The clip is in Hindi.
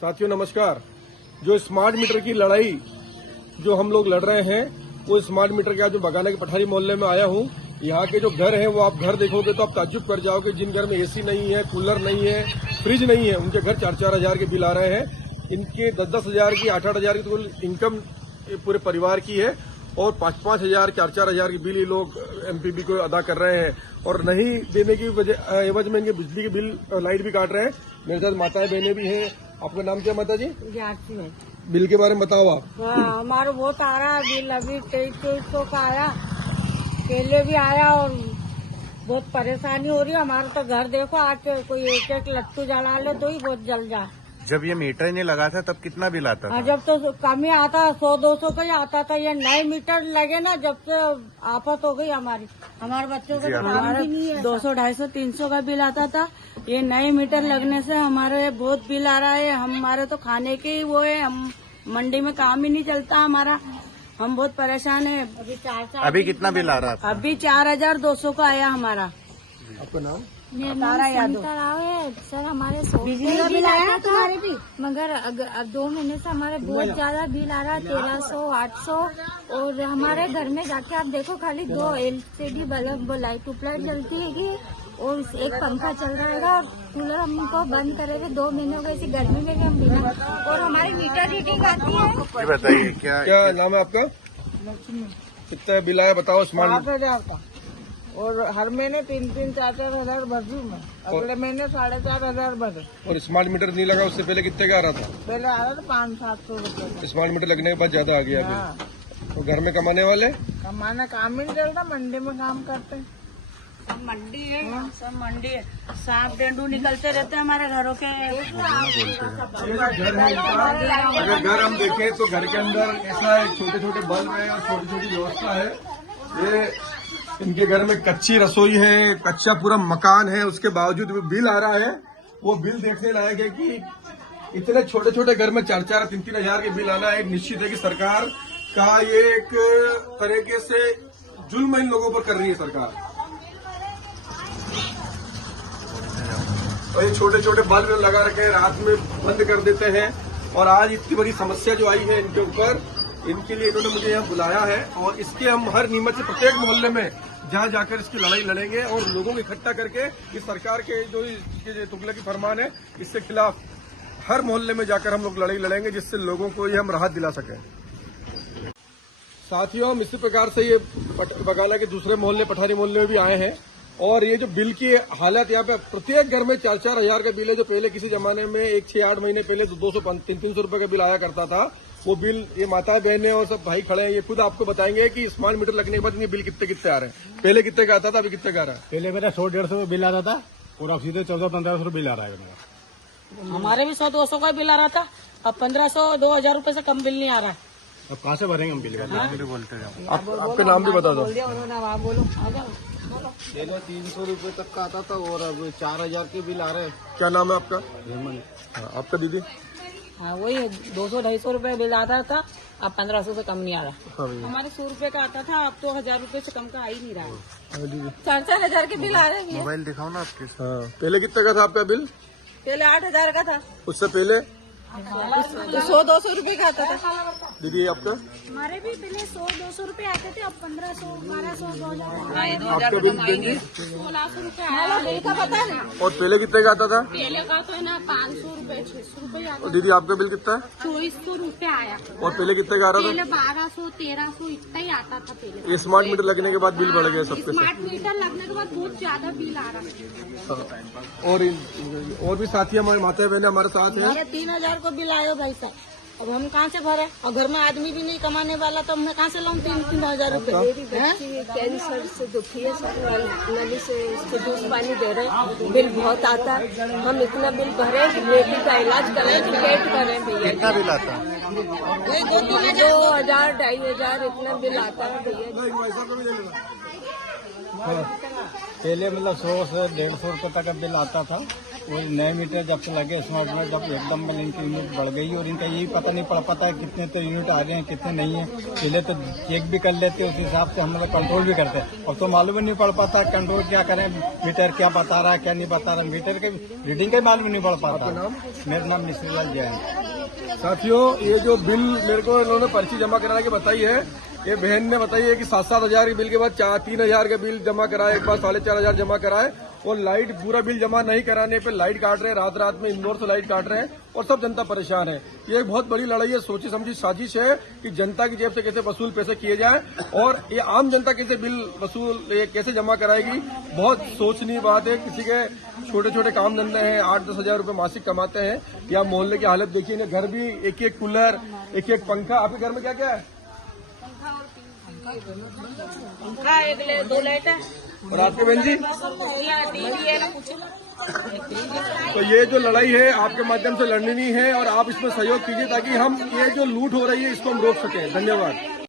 साथियों नमस्कार। जो स्मार्ट मीटर की लड़ाई जो हम लोग लड़ रहे हैं वो स्मार्ट मीटर के आज मैं बगाना के पठारी मोहल्ले में आया हूँ। यहाँ के जो घर हैं वो आप घर देखोगे तो आप ताज्जुब कर जाओगे। जिन घर में एसी नहीं है, कूलर नहीं है, फ्रिज नहीं है, उनके घर 4-4 हजार के बिल आ रहे हैं। इनके 10-10 हजार की, 8-8 हजार की तो इनकम पूरे परिवार की है और 5-5 हजार, 4-4 हजार की बिल ये लोग एमपीबी को अदा कर रहे हैं और नहीं देने की वजह एवज में इनके बिजली के बिल, लाइट भी काट रहे हैं। मेरे साथ माताएं बहनें भी हैं। आपका नाम क्या माता जी? जाती है। बिल के बारे में बताओ आप। हाँ, हमारा बहुत आ रहा है बिल, अभी 2300 का आया, पहले भी आया और बहुत परेशानी हो रही है। हमारा तो घर देखो, आके कोई एक एक लट्टू जला ले तो ही बहुत जल जाए। जब ये मीटर ही नहीं लगा था तब कितना बिल आता था? जब तो कम ही आता, 100-200 का ही आता था। ये नए मीटर लगे ना, जब से आफत हो गई हमारी। हमारे बच्चों का तो काम भी नहीं है। 200, 250, 300 का बिल आता था। ये नए मीटर लगने से हमारे बहुत बिल आ रहा है। हमारे तो खाने के ही वो है, हम मंडी में काम ही नहीं चलता हमारा। हम बहुत परेशान है। अभी कितना बिल आ रहा है? अभी 4200 का आया हमारा। आपका नाम? तारा यादव। सर हमारे बिजली का बिल आया तुम्हारे भी? मगर अब 2 महीने से हमारे बहुत ज्यादा बिल आ रहा है, 1300, 800। और हमारे घर में जाके आप देखो, खाली 2 LCD बल्ब, लाइट ट्यूबलाइट जलती है और एक पंखा चल रहा है और कूलर हमको बंद करे थे 2 महीने हो गए। इसी गर्मी में भी हम बिना, और हमारी मीटर रीडिंग आती है। ये बताइए क्या नाम है आपका? कितना बिल आया बताओ स्मार्ट? 8,000 का, और हर महीने 3-3, 4-4 हजार भर दूं मैं। अगले महीने 4,500 हजार भर। और स्मार्ट मीटर नहीं लगा उससे पहले कितने का आ रहा था? पहले आ रहा था 500-700 रुपए। स्मार्ट मीटर लगने के बाद ज्यादा आ गया हाँ, बिल। तो घर में कमाने वाले? कमाना काम ही नहीं चलता, मंडी में काम करते हैं। सब मंडी है, सब मंडी है। सांप डेंडू निकलते रहते हैं हमारे घरों के। अगर घर हम देखें तो घर के अंदर ऐसा है, छोटे छोटे बल्ब है और छोटी छोटी व्यवस्था है। ये इनके घर में कच्ची रसोई है, कच्चा पूरा मकान है, उसके बावजूद भी बिल आ रहा है। वो बिल देखने लायक है कि इतने छोटे छोटे घर में 4-4, 3-3 हजार के बिल आना है। निश्चित है कि सरकार का ये एक तरीके से जुल्म इन लोगों पर कर रही है सरकार। और ये छोटे छोटे बल्ब लगा रखे हैं, रात में बंद कर देते हैं। और आज इतनी बड़ी समस्या जो आई है इनके ऊपर, इनके लिए इन्होंने मुझे यहाँ बुलाया है और इसके हम हर नीमच से प्रत्येक मोहल्ले में जहाँ जाकर इसकी लड़ाई लड़ेंगे और लोगों को इकट्ठा करके इस सरकार के जो इसके तुगलकी फरमान है इसके खिलाफ हर मोहल्ले में जाकर हम लोग लड़ाई लड़ेंगे, जिससे लोगों को ये हम राहत दिला सकें। साथियों, हम इसी प्रकार से ये बगाला के दूसरे मोहल्ले, पठारी मोहल्ले में भी आए हैं और ये जो बिल की हालत यहाँ पे प्रत्येक घर में 4-4 हजार का बिल है। जो पहले किसी जमाने में 1-6-8 महीने पहले 200-300 रुपए का बिल आया करता था, वो बिल ये माता बहनें और सब भाई खड़े हैं, ये खुद आपको बताएंगे कि स्मार्ट मीटर लगने के बाद इनके बिल कितने कितने आ रहे हैं। पहले कितने का आता था, अभी कितने का आ रहा है? पहले मेरा 100-150 बिल आ रहा था और अब सीधे 1400-1500 बिल आ रहा है मेरा। हमारे भी 100-200 का बिल आ रहा था, अब 1500-2000 रुपए से कम बिल नहीं आ रहा है। अब कहाँ से भरेंगे हम बिल का? बोलते जाओ। आपका नाम भी बता दो। आप बोलो, आ जाओ। पहले 300 रुपए तक का आता था और अब 4000 के बिल आ रहे हैं। क्या नाम है आपका? हेमंत। आपका दीदी? हाँ, वही 200-250 रुपए बिल आता था, अब 1500 से कम नहीं आ रहा। हाँ भैया। हमारे 100 रुपए का आता था, अब तो 1000 रुपए से कम का आ ही नहीं रहा है। हाँ दीदी। 4-4 हजार के बिल आ रहे हैं। मोबाइल दिखाओ ना आपके। हाँ, पहले कितने का था आपका बिल? पहले 8,000 का था, उससे पहले? 100-200 रुपए का आता था। दीदी आपका? हमारे भी पहले 100-200 रुपए आते थे, अब 1500, 1200, 2000। आपका बिल देंगे? 1600 रुपए हमारा बिल का पता है? और पहले कितने का आता था? पहले का तो है ना 500 रुपए, 600 रुपए आता। और दीदी आपका बिल कितना है? 2400 रुपए आया। और पहले कितने का आ रहा पहले 1200, 1300 इतना ही आता था पहले। था? ये स्मार्ट मीटर लगने के बाद बिल बढ़ गया सबके सब। स्मार्ट मीटर लगने के बाद बहुत ज्यादा बिल आ रहा है। और भी साथी हमारे माता बहने हमारे साथ हैं। हमारे 3000 को बिल आयो भाई साहब, अब हम कहाँ से भरे? और घर में आदमी भी नहीं कमाने वाला, तो मैं कहाँ से लाऊं 3-3 रुपए? कैंसर से दुखी है सर, नली से इसको जूस पानी दे रहे, बिल बहुत आता है। हम इतना बिल भरे, बेटी का इलाज करें, टिकट करें भैया। कितना बिल आता है? 2,000-2,500 इतना बिल आता है भैया। पहले मतलब 100 से 150 रुपए तक का बिल आता था, और नए मीटर जब से लगे स्मार्ट मीटर जब एकदम मतलब इनकी यूनिट बढ़ गई और इनका यही पता नहीं पड़ पाता है कितने तो यूनिट आ रहे हैं कितने नहीं है। पहले तो चेक भी कर लेते उस हिसाब से हम लोग कंट्रोल भी करते हैं। अब तो मालूम ही नहीं पड़ पाता कंट्रोल क्या करें, मीटर क्या बता रहा है क्या नहीं बता रहा, मीटर के रीडिंग का ही मालूम नहीं पड़ पाता। मेरा नाम मिश्रीलाल जैन। साथियों, ये जो बिल मेरे को इन्होंने पर्ची जमा करा के बताई है, ये बहन ने बताई है कि 7-7 हजार के बिल के बाद 3 हजार का बिल जमा कराए, एक बार 4,500 जमा कराए और लाइट पूरा बिल जमा नहीं कराने पे लाइट काट रहे हैं, रात में इंदौर से लाइट काट रहे हैं और सब जनता परेशान है। ये एक बहुत बड़ी लड़ाई है, सोची समझी साजिश है कि जनता की जेब से कैसे वसूल पैसे किए जाए और ये आम जनता कैसे बिल वसूल ये कैसे जमा कराएगी। बहुत सोचनीय बात है। किसी के छोटे छोटे काम धंधे हैं, 8-10 हजार रूपये मासिक कमाते हैं। या मोहल्ले की हालत देखिए, इन्हें घर भी एक कूलर, एक पंखा। आपके घर में क्या क्या है? पंखा, 2 लाइट है और आपके बहन जी? तो ये जो लड़ाई है आपके माध्यम से लड़नी है और आप इसमें सहयोग कीजिए ताकि हम ये जो लूट हो रही है इसको हम रोक सकें। धन्यवाद।